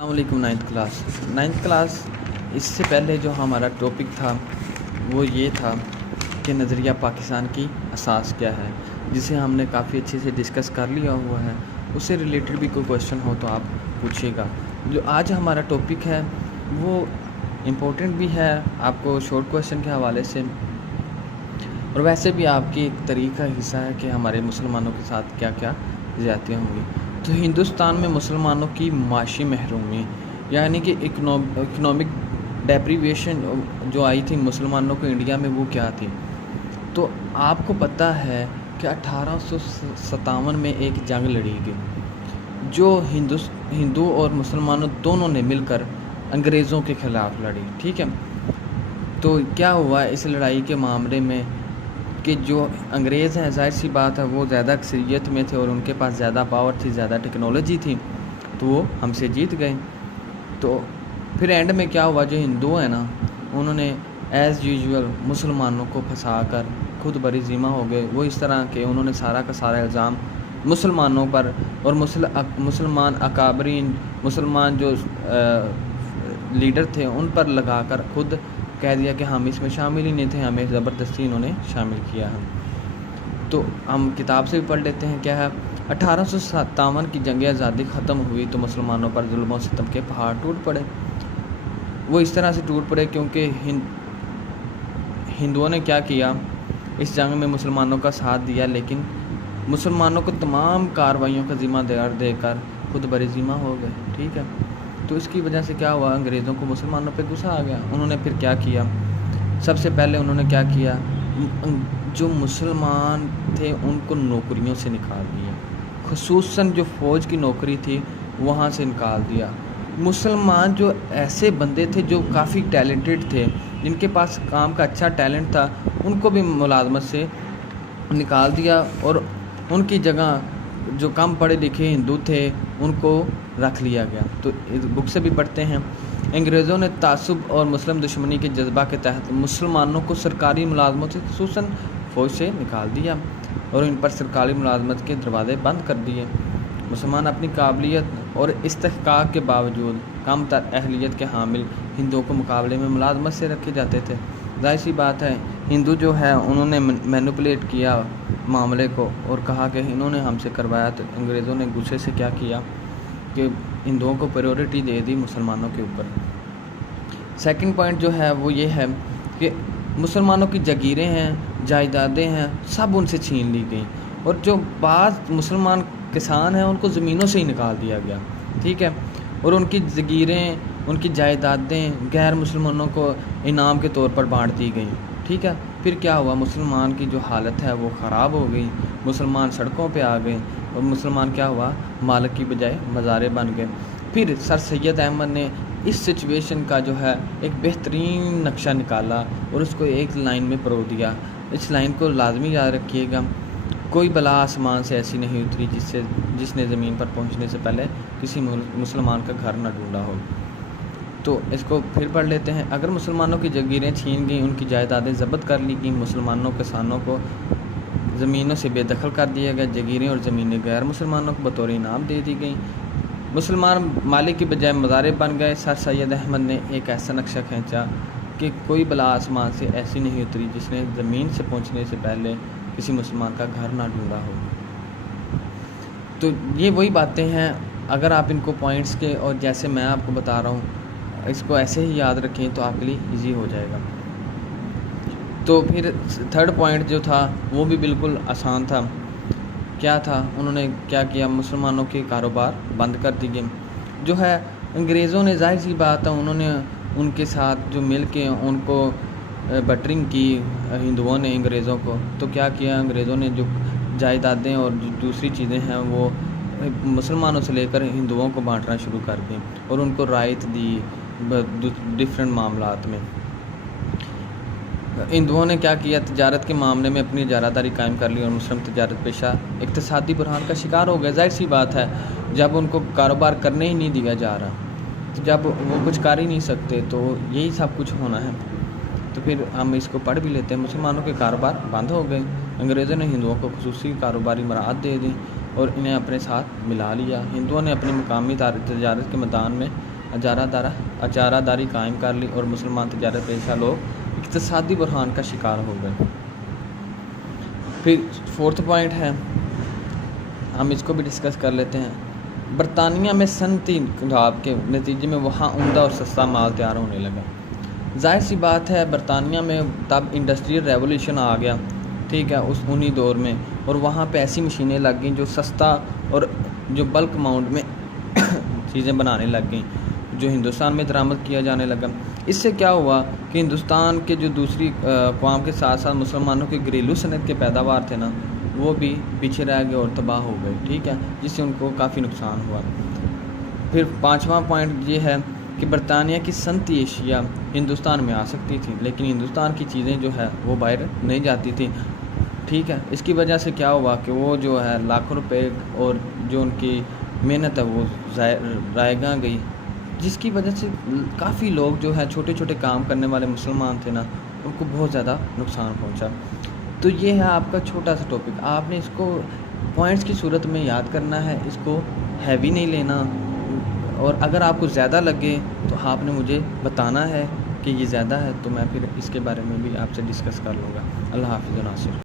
अस्सलामुअलैकुम। Ninth class इससे पहले जो हमारा टॉपिक था वो ये था कि नज़रिया पाकिस्तान की असास क्या है, जिसे हमने काफ़ी अच्छे से डिस्कस कर लिया हुआ है। उससे रिलेटेड भी कोई क्वेश्चन हो तो आप पूछिएगा। जो आज हमारा टॉपिक है वो इम्पोर्टेंट भी है आपको शॉर्ट क्वेश्चन के हवाले से, और वैसे भी आपकी एक तरीका हिस्सा है कि हमारे मुसलमानों के साथ क्या क्या ज़्यादतियाँ होंगी। तो हिंदुस्तान में मुसलमानों की माशी महरूमी यानी कि इकनॉमिक डेप्रीवेशन जो आई थी मुसलमानों को इंडिया में, वो क्या थी। तो आपको पता है कि 1857 में एक जंग लड़ी गई जो हिंदू और मुसलमानों दोनों ने मिलकर अंग्रेज़ों के ख़िलाफ़ लड़ी। ठीक है, तो क्या हुआ इस लड़ाई के मामले में कि जो अंग्रेज़ हैं, जाहिर सी बात है वो ज़्यादा अक्सरियत में थे और उनके पास ज़्यादा पावर थी, ज़्यादा टेक्नोलॉजी थी, तो वो हमसे जीत गए। तो फिर एंड में क्या हुआ, जो हिंदू हैं ना, उन्होंने एज़ यूजुअल मुसलमानों को फंसाकर खुद बरी ज़िम्मा हो गए। वो इस तरह के उन्होंने सारा का सारा इल्ज़ाम मुसलमानों पर और मुसलमान अकाबरीन, मुसलमान जो लीडर थे उन पर लगाकर खुद कह दिया कि हम इसमें शामिल ही नहीं थे, हमें ज़बरदस्ती इन्होंने शामिल किया है। तो हम किताब से भी पढ़ लेते हैं क्या है। 1857 की जंग आज़ादी ख़त्म हुई तो मुसलमानों पर जुल्म और सितम के पहाड़ टूट पड़े। वो इस तरह से टूट पड़े क्योंकि हिंदुओं ने क्या किया, इस जंग में मुसलमानों का साथ दिया, लेकिन मुसलमानों को तमाम कार्रवाइयों का ज़िम्मेदार देकर खुद बरी ज़िम्मा हो गए। ठीक है, तो इसकी वजह से क्या हुआ, अंग्रेज़ों को मुसलमानों पे गुस्सा आ गया। उन्होंने फिर क्या किया, सबसे पहले उन्होंने क्या किया, जो मुसलमान थे उनको नौकरियों से निकाल दिया, खुसूसन जो फ़ौज की नौकरी थी वहाँ से निकाल दिया। मुसलमान जो ऐसे बंदे थे जो काफ़ी टैलेंटेड थे, जिनके पास काम का अच्छा टैलेंट था, उनको भी मुलाजमत से निकाल दिया और उनकी जगह जो कम पढ़े लिखे हिंदू थे उनको रख लिया गया। तो इस बुक से भी पढ़ते हैं, अंग्रेज़ों ने तासुब और मुस्लिम दुश्मनी के जज्बा के तहत मुसलमानों को सरकारी मुलाजमत से खुसूसन फ़ौज से निकाल दिया और इन पर सरकारी मुलाजमत के दरवाज़े बंद कर दिए। मुसलमान अपनी काबिलियत और इस्तेहकाक के बावजूद कम तर अहलियत के हामिल हिंदुओं को मुकाबले में मुलाजमत से रखे जाते थे। जाहिर सी बात है, हिंदू जो है उन्होंने मैनिपुलेट किया मामले को और कहा कि इन्होंने हमसे करवाया। तो अंग्रेज़ों ने गुस्से से क्या किया कि हिंदुओं को प्रायोरिटी दे दी मुसलमानों के ऊपर। सेकंड पॉइंट जो है वो ये है कि मुसलमानों की जगीरें हैं, जायदादें हैं, सब उनसे छीन ली गई और जो बाज़ मुसलमान किसान हैं उनको ज़मीनों से ही निकाल दिया गया। ठीक है, और उनकी जगीरें, उनकी जायदादें गैर मुसलमानों को इनाम के तौर पर बांट दी गई। ठीक है, फिर क्या हुआ, मुसलमान की जो हालत है वो ख़राब हो गई, मुसलमान सड़कों पे आ गए और मुसलमान क्या हुआ, मालिक की बजाय मज़ारे बन गए। फिर सर सैयद अहमद ने इस सिचुएशन का जो है एक बेहतरीन नक्शा निकाला और उसको एक लाइन में परो दिया। इस लाइन को लाजमी याद रखिएगा, कोई बला आसमान से ऐसी नहीं उतरी जिसने ज़मीन पर पहुंचने से पहले किसी मुसलमान का घर न ढूंढा हो। तो इसको फिर पढ़ लेते हैं। अगर मुसलमानों की जगीरें छीन गई, उनकी जायदादें ज़ब्त कर ली गई, मुसलमानों किसानों को ज़मीनों से बेदखल कर दिया गया, जगीरें और ज़मीनें गैर मुसलमानों को बतौर इनाम दे दी गई, मुसलमान मालिक की बजाय मज़ारे बन गए। सर सैयद अहमद ने एक ऐसा नक्शा खींचा कि कोई बला आसमान से ऐसी नहीं उतरी जिसने ज़मीन से पहुँचने से पहले किसी मुसलमान का घर ना ढूंढा हो। तो ये वही बातें हैं, अगर आप इनको पॉइंट्स के और जैसे मैं आपको बता रहा हूँ इसको ऐसे ही याद रखें तो आपके लिए इजी हो जाएगा। तो फिर थर्ड पॉइंट जो था वो भी बिल्कुल आसान था। क्या था, उन्होंने क्या किया, मुसलमानों के कारोबार बंद कर दिए। जो है अंग्रेज़ों ने, जाहिर सी बात है, उन्होंने उनके साथ जो मिल के उनको बटरिंग की हिंदुओं ने अंग्रेज़ों को। तो क्या किया, अंग्रेज़ों ने जो जायदादें और जो दूसरी चीज़ें हैं वो मुसलमानों से लेकर हिंदुओं को बांटना शुरू कर दी और उनको रायत दी डिफरेंट मामलात में। हिंदुओं ने क्या किया, तिजारत के मामले में अपनी इजारादारी कायम कर ली और मुस्लिम तिजारत पेशा इक़्तिसादी बुरहान का शिकार हो गए। जाहिर सी बात है, जब उनको कारोबार करने ही नहीं दिया जा रहा, तो जब वो कुछ कर ही नहीं सकते, तो यही सब कुछ होना है। तो फिर हम इसको पढ़ भी लेते हैं। मुसलमानों के कारोबार बंद हो गए, अंग्रेज़ों ने हिंदुओं को खुसूसी कारोबारी मराहत दे दी और इन्हें अपने साथ मिला लिया। हिंदुओं ने अपनी मुकामी तिजारत के मैदान में अचारादारी कायम कर ली और मुसलमान तजारत पेशा लोग इक़्तिसादी बुरहान का शिकार हो गए। फिर 4th पॉइंट है, हम इसको भी डिस्कस कर लेते हैं। बरतानिया में सनती इनकलाब के नतीजे में वहाँ उम्दा और सस्ता माल तैयार होने लगा। जाहिर सी बात है, बरतानिया में तब इंडस्ट्रियल रेवोल्यूशन आ गया, ठीक है, उन्हीं दौर में, और वहाँ पे ऐसी मशीनें लग गई जो सस्ता और जो बल्क अमाउंट में चीज़ें बनाने लग गई, जो हिंदुस्तान में दरामद किया जाने लगा। इससे क्या हुआ कि हिंदुस्तान के जो दूसरी अक़वाम के साथ साथ मुसलमानों के घरेलू सनत के पैदावार थे ना, वो भी पीछे रह गए और तबाह हो गए, ठीक है, जिससे उनको काफ़ी नुकसान हुआ। फिर 5वां पॉइंट ये है कि बरतानिया की सनती एशिया हिंदुस्तान में आ सकती थी, लेकिन हिंदुस्तान की चीज़ें जो है वो बाहर नहीं जाती थी, ठीक है। इसकी वजह से क्या हुआ कि वो जो है लाखों रुपए और जो उनकी मेहनत है वो रायगा गई, जिसकी वजह से काफ़ी लोग जो है छोटे छोटे काम करने वाले मुसलमान थे ना, उनको बहुत ज़्यादा नुकसान पहुंचा। तो ये है आपका छोटा सा टॉपिक, आपने इसको पॉइंट्स की सूरत में याद करना है, इसको हैवी नहीं लेना, और अगर आपको ज़्यादा लगे तो आपने मुझे बताना है कि ये ज़्यादा है, तो मैं फिर इसके बारे में भी आपसे डिस्कस कर लूँगा। अल्लाह हाफ़िज़ नासिर।